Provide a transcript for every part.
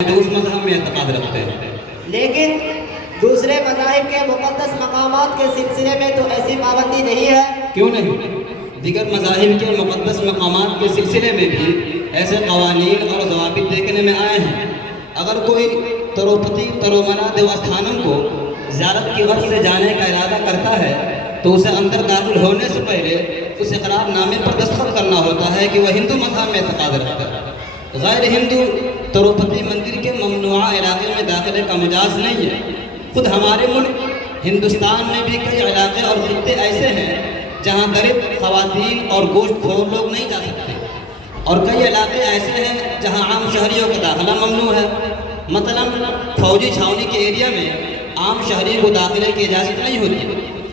جو اس مذہب میں اعتقاد رکھتے ہیں. لیکن دوسرے مذاہب کے مقدس مقامات کے سلسلے میں تو ایسی پابندی نہیں ہے. کیوں نہیں؟ دیگر مذاہب کے مقدس مقامات کے سلسلے میں بھی ایسے قوانین اور ضوابط دیکھنے میں آئے ہیں. اگر کوئی تروپتی ترومنا دیوستھانم کو زیارت کی غرض سے جانے کا ارادہ کرتا ہے تو اسے اندر داخل ہونے سے پہلے اس اقرار نامے پر دستخط کرنا ہوتا ہے کہ وہ ہندو مذہب میں اعتقاد رکھتا ہے. غیر ہندو تروپتی مندر کے ممنوعہ علاقے میں داخلے کا مجاز نہیں ہے. خود ہمارے ملک ہندوستان میں بھی کئی علاقے اور خطے ایسے ہیں جہاں غریب خواتین اور گوشت خور لوگ نہیں جا سکتے، اور کئی علاقے ایسے ہیں جہاں عام شہریوں کا داخلہ ممنوع ہے. مثلا فوجی چھاونی کے ایریا میں عام شہری کو داخلے کی اجازت نہیں ہوتی.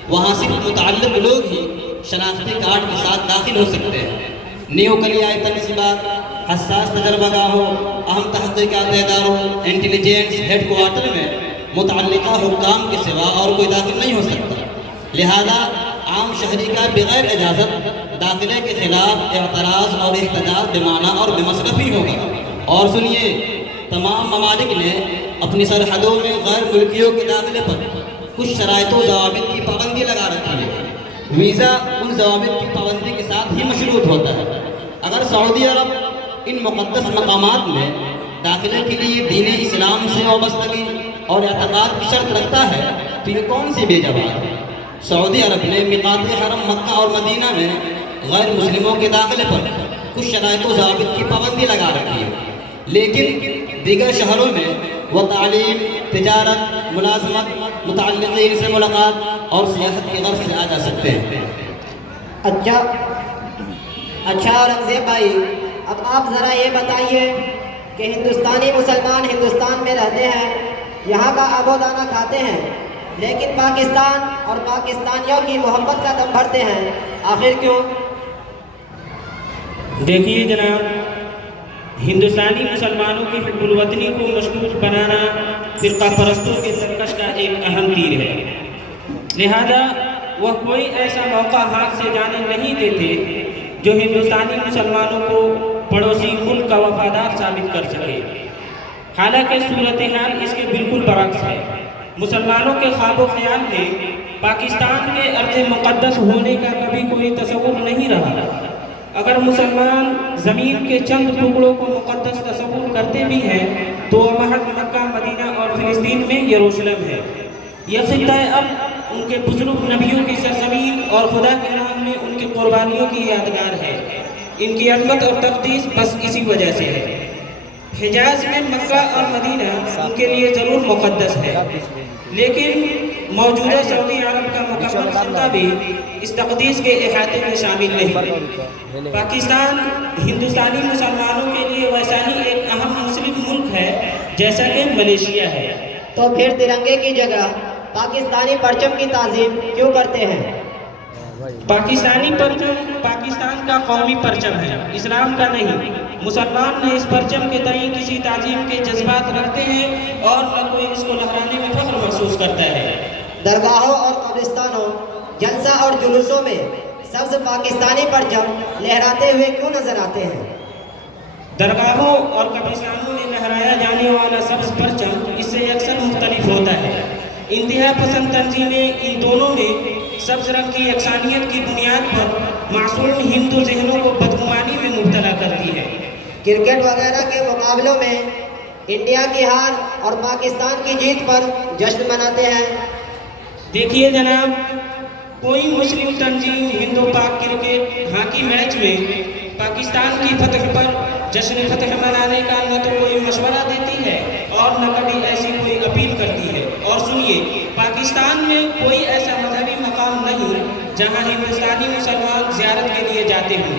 وہاں صرف متعلق لوگ ہی شناختی کارڈ کے ساتھ داخل ہو سکتے ہیں. نیو کلیائی تنصیبات، حساس تجربہ گاہوں، اہم تحقیقات اداروں، انٹیلیجنس ہیڈ کوارٹر میں متعلقہ حکام کے سوا اور کوئی داخل نہیں ہو سکتا. لہذا عام شہری کا بغیر اجازت داخلے کے خلاف اعتراض اور احتجاج بمعنی اور بمصرفی ہوگا. اور سنیے، تمام ممالک نے اپنی سرحدوں میں غیر ملکیوں کے داخلے پر کچھ شرائط و ضوابط کی پابندی لگا رکھی ہے. ویزا ان ضوابط کی پابندی کے ساتھ ہی مشروط ہوتا ہے. اگر سعودی عرب ان مقدس مقامات میں داخلے کے لیے دین اسلام سے وابستگی اور اعتقاد کی شرط رکھتا ہے تو یہ کون سی بے جواب ہے؟ سعودی عرب نے میقات حرم مکہ اور مدینہ میں غیر مسلموں کے داخلے پر کچھ شرائط و ضوابط کی پابندی لگا رکھی ہے، لیکن دیگر شہروں میں وہ تعلیم، تجارت، ملازمت، متعلقین سے ملاقات اور سیاحت کی غرض سے آ جا سکتے ہیں. اچھا اورنگزیب بھائی، اب آپ ذرا یہ بتائیے کہ ہندوستانی مسلمان ہندوستان میں رہتے ہیں، یہاں کا آب و دانہ کھاتے ہیں، لیکن پاکستان اور پاکستانیوں کی محبت کا دم بھرتے ہیں. آخر کیوں؟ دیکھیے جناب، ہندوستانی مسلمانوں کی حب الوطنی کو مشکوک بنانا فرقہ پرستوں کے سرکش کا ایک اہم تیر ہے. لہذا وہ کوئی ایسا موقع ہاتھ سے جانے نہیں دیتے جو ہندوستانی مسلمانوں کو پڑوسی ملک کا وفادار ثابت کر سکے. حالانکہ صورتحال اس کے بالکل برعکس ہے. مسلمانوں کے خواب و خیال میں پاکستان کے ارض مقدس ہونے کا کبھی کوئی تصور نہیں رہا. اگر مسلمان زمین کے چند ٹکڑوں کو مقدس تصور کرتے بھی ہیں تو وہ محض مکہ، مدینہ اور فلسطین میں یروشلم ہے. یہ خطہ اب ان کے بزرگ نبیوں کی سرزمین اور خدا کے نام میں ان کی قربانیوں کی یادگار ہے. ان کی عظمت اور تقدیس بس اسی وجہ سے ہے. حجاز میں مکہ اور مدینہ ان کے لیے ضرور مقدس ہے، لیکن موجودہ سعودی عرب کا مکمل خطہ بھی اس تقدیس کے احاطے میں شامل نہیں. پاکستان ہندوستانی مسلمانوں کے لیے ویسا ہی ایک اہم مسلم ملک ہے جیسا کہ ملیشیا ہے. تو پھر ترنگے کی جگہ پاکستانی پرچم کی تعظیم کیوں کرتے ہیں؟ پاکستانی پرچم پاکستان کا قومی پرچم ہے، اسلام کا نہیں. مسلمان نہ اس پرچم کے تئیں کسی تعظیم کے جذبات رکھتے ہیں اور نہ کوئی اس کو لہرانے میں فخر محسوس کرتا ہے. درگاہوں اور قبرستانوں، جلسہ اور جلوسوں میں سبز پاکستانی پرچم لہراتے ہوئے کیوں نظر آتے ہیں؟ درگاہوں اور قبرستانوں میں لہرایا جانے والا سبز پرچم اس سے اکثر مختلف ہوتا ہے. انتہا پسند تنظیمیں ان دونوں میں سبز رنگ کی یکسانیت کی بنیاد پر معصوم ہندو ذہنوں کو بدگمانی میں مبتلا کرتی ہے. کرکٹ وغیرہ کے مقابلوں میں انڈیا کی ہار اور پاکستان کی جیت پر جشن مناتے ہیں. دیکھیے جناب، کوئی مسلم تنظیم ہندو پاک کرکٹ ہاکی میچ میں پاکستان کی فتح پر جشن فتح منانے کا نہ تو کوئی مشورہ دیتی ہے اور نہ کبھی ایسی کوئی اپیل کرتی ہے. اور سنیے، پاکستان میں کوئی ایسا مذہبی مقام نہیں جہاں ہندوستانی مسلمان زیارت کے لیے جاتے ہوں،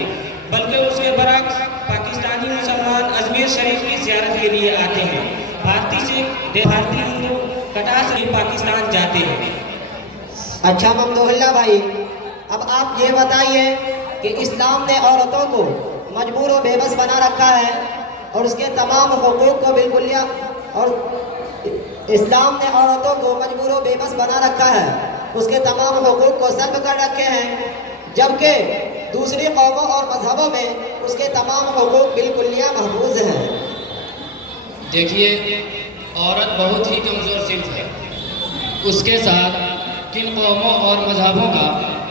بلکہ اس کے برعکس پاکستانی مسلمان اجمیر شریف کی زیارت کے لیے آتے ہیں. بھارتی سکھ، بھارتی ہندو کٹا سے پاکستان جاتے ہیں. اچھا ممدوح اللہ بھائی، اب آپ یہ بتائیے کہ اسلام نے عورتوں کو مجبور و بے بس بنا رکھا ہے اور اس کے تمام حقوق کو بالکلیہ اور اسلام نے عورتوں کو مجبور و بے بس بنا رکھا ہے، اس کے تمام حقوق کو سلب کر رکھے ہیں، جبکہ دوسری قوموں اور مذہبوں میں اس کے تمام حقوق بالکلیہ محفوظ ہیں. دیکھیے، عورت بہت ہی کمزور صنف ہے، اس کے ساتھ کن قوموں اور مذہبوں کا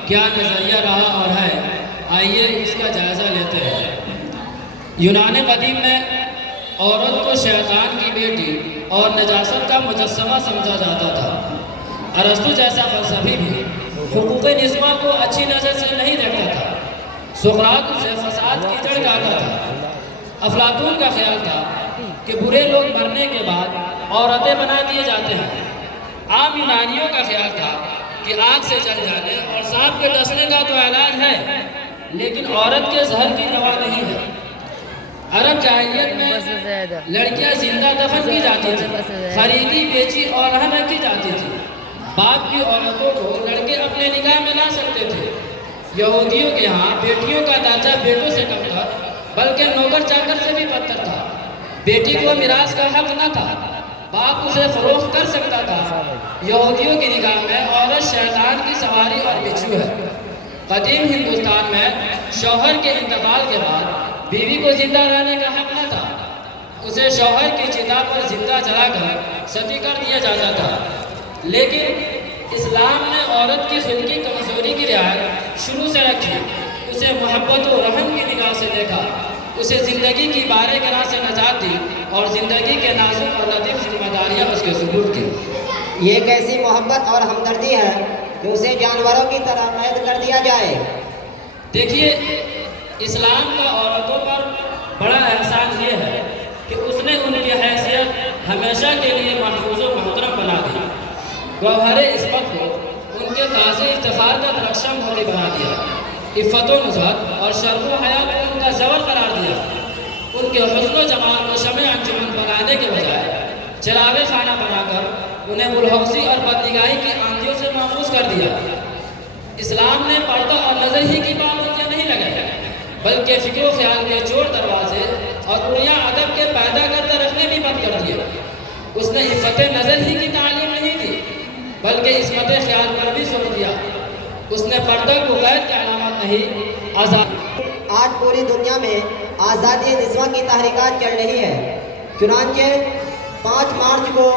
کیا نظریہ رہا اور ہے، آئیے اس کا جائزہ لیتے ہیں۔ یونان قدیم میں عورت کو شیطان کی بیٹی اور نجاست کا مجسمہ سمجھا جاتا تھا۔ ارسطو جیسا فلسفی بھی حقوق نسواں کو اچھی نظر سے نہیں دیکھتا تھا۔ سقراط اسے فساد کی جڑ کہتا تھا۔ افلاطون کا خیال تھا کہ برے لوگ مرنے کے بعد عورتیں بنا دیے جاتے ہیں۔ عام یونانیوں کا خیال تھا کہ آگ سے جل جانے اور سانپ کے ڈسنے کا تو علاج ہے، لیکن عورت کے زہر کی دوا نہیں ہے۔ عرب جاہلیت میں لڑکیاں زندہ دفن کی جاتی تھیں، خریدی بیچی اور رہن رکھی جاتی تھی۔ باپ کی عورتوں کو لڑکے اپنے نگاہ میں لا سکتے تھے۔ یہودیوں کے ہاں بیٹیوں کا درجہ بیٹوں سے کم تھا، بلکہ نوکر چاکر سے بھی بدتر تھا۔ بیٹی کو میراث کا حق نہ تھا، باپ اسے فروخت کر سکتا تھا۔ یہودیوں کی نگاہ میں عورت شیطان کی سواری اور بچھو ہے۔ قدیم ہندوستان میں شوہر کے انتقال کے بعد بیوی کو زندہ رہنے کا حق نہ تھا، اسے شوہر کی چتا پر زندہ جلا کر ستی کر دیا جاتا تھا۔ لیکن اسلام نے عورت کی خلقی کمزوری کی رعایت شروع سے رکھی، اسے محبت و رحم کی نگاہ سے دیکھا، اسے زندگی کی بارے گراں سے نجات دی اور زندگی کے نازک اور لطیف ذمہ داریاں اس کے سپرد کی۔ یہ کیسی محبت اور ہمدردی ہے کہ اسے جانوروں کی طرح قید کر دیا جائے؟ دیکھیے، اسلام کا عورتوں پر بڑا احسان یہ ہے کہ اس نے ان کی حیثیت ہمیشہ کے لیے محفوظ و محترم بنا دی۔ گوہر عصمت کو ان کے تازہ افتخار کا درخشاں موتی بنا دیا۔ عفت و نزہت اور شرم و حیا کو ان کا زور قرار دیا۔ ان کے حسن و جمال کو شمع انجمن بنانے کے بجائے چراغ خانہ بنا کر انہیں ملحوسی اور بدنگاہی کی آندھیوں سے محفوظ کر دیا۔ اسلام نے پردہ اور نظر ہی کی پابندیاں نہیں لگائی، بلکہ فکر و خیال کے چور دروازے اور اڑیاں ادب کے پیدا کرتے رکھنے بھی بند کر دیے۔ اس نے عفت نظر ہی کی تعلیم نہیں دی، بلکہ عصمت خیال پر بھی زور دیا۔ اس نے پردہ کو غیر کی علامت نہیں، آج پوری دنیا میں آزادی نسواں کی تحریکات چل رہی ہے۔ چنانچہ 5 مارچ کو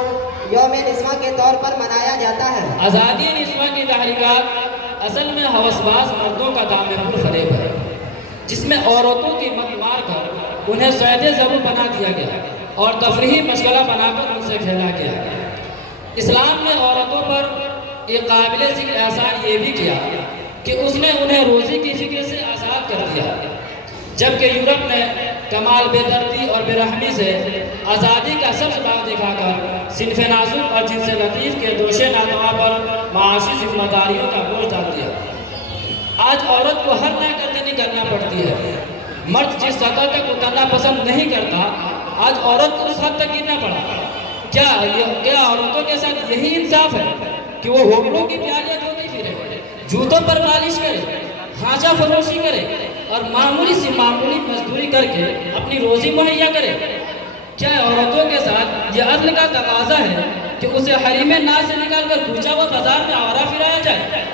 یوم نسواں کے طور پر منایا جاتا ہے۔ آزادی نسواں کی تحریکات اصل میں ہوسباز مردوں کا دام پر فریب ہے، جس میں عورتوں کی مت مار کر انہیں صید ضرور بنا دیا گیا اور تفریحی مشغلہ بنا کر ان سے کھیلا گیا۔ اسلام نے عورتوں پر ایک قابل ذکر احسان یہ بھی کیا کہ اس نے انہیں روزی کی فکر سے آزاد کر دیا، جبکہ یورپ نے کمال بے دردی اور بے رحمی سے آزادی کا سبز باغ دکھا کر صنف نازک اور جنس لطیف کے دوش ناتواں پر معاشی ذمہ داریوں کا بوجھ ڈال دیا۔ آج عورت کو ہر ناکردنی کرنا پڑتی ہے۔ مرد جس سطح تک اترنا پسند نہیں کرتا، آج عورت اس حد تک گرنا پڑا۔ کیا عورتوں کے ساتھ یہی انصاف ہے کہ وہ ہوٹلوں کی پیالیاں دھوتی پھرے، جوتوں پر پالش کرے، خانچہ فروشی کرے اور معمولی سی معمولی مزدوری کر کے اپنی روزی مہیا کرے؟ کیا عورتوں کے ساتھ یہ عدل کا تقاضا ہے کہ اسے حریم ناز سے نکال کر کوچہ و بازار میں آوارہ پھرایا جائے؟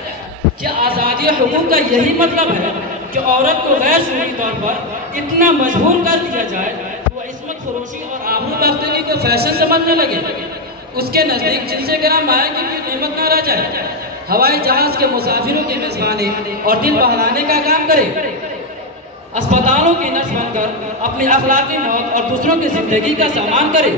کیا آزادی حقوق کا یہی مطلب ہے کہ عورت کو غیر شعوری طور پر اتنا مجبور کر دیا جائے کہ وہ عصمت فروشی اور آبرو باختگی کو فیشن سمجھنے لگے؟ اس کے نزدیک جن سے گرام مائے کی بھی نعمت نہ رہ جائے، ہوائی جہاز کے مسافروں کی میزبانی اور دل بہلانے کا کام کرے، اسپتالوں کی نرس بن کر اپنی اخلاقی موت اور دوسروں کی زندگی کا سامان کرے۔